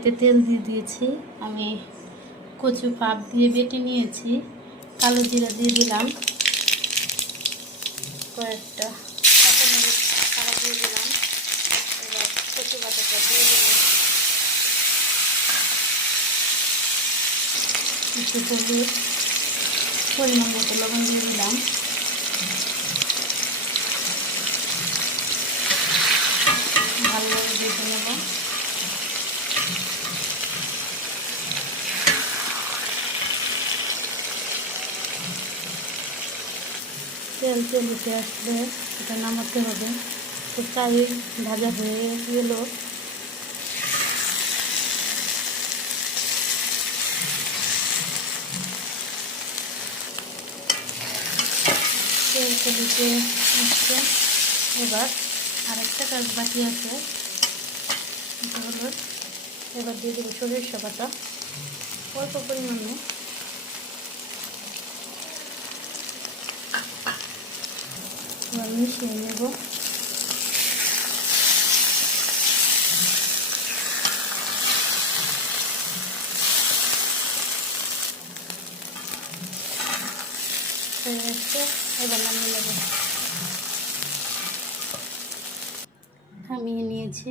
এতে তেল দিয়ে দিয়েছি। আমি কচু পাপ দিয়ে বেটে নিয়েছি। কালো জিরা দিয়ে দিলাম, কয়েকটা কাঁচামরিচ ছাড়া দিয়ে দিলাম। এবার কচু বাটাটা দিয়ে দিলাম, একটু হলুদ, পরিমাণ মতো লবণ দিয়ে দিলাম। ভালোভাবে ভেজে নেব। তেল উঠে আসলে এটা নামাতে হবে। তো প্রায় ভাজা হয়ে গেল। তেল উঠে আসছে। এবার আরেকটা কাজ বাকি আছে, এটা হলো এবার দিয়ে দেবো সরিষা বাটা অল্প পরিমাণে। এবার মিশিয়ে নেব। এবার নামিয়ে নেব। নামিয়ে নিয়েছি।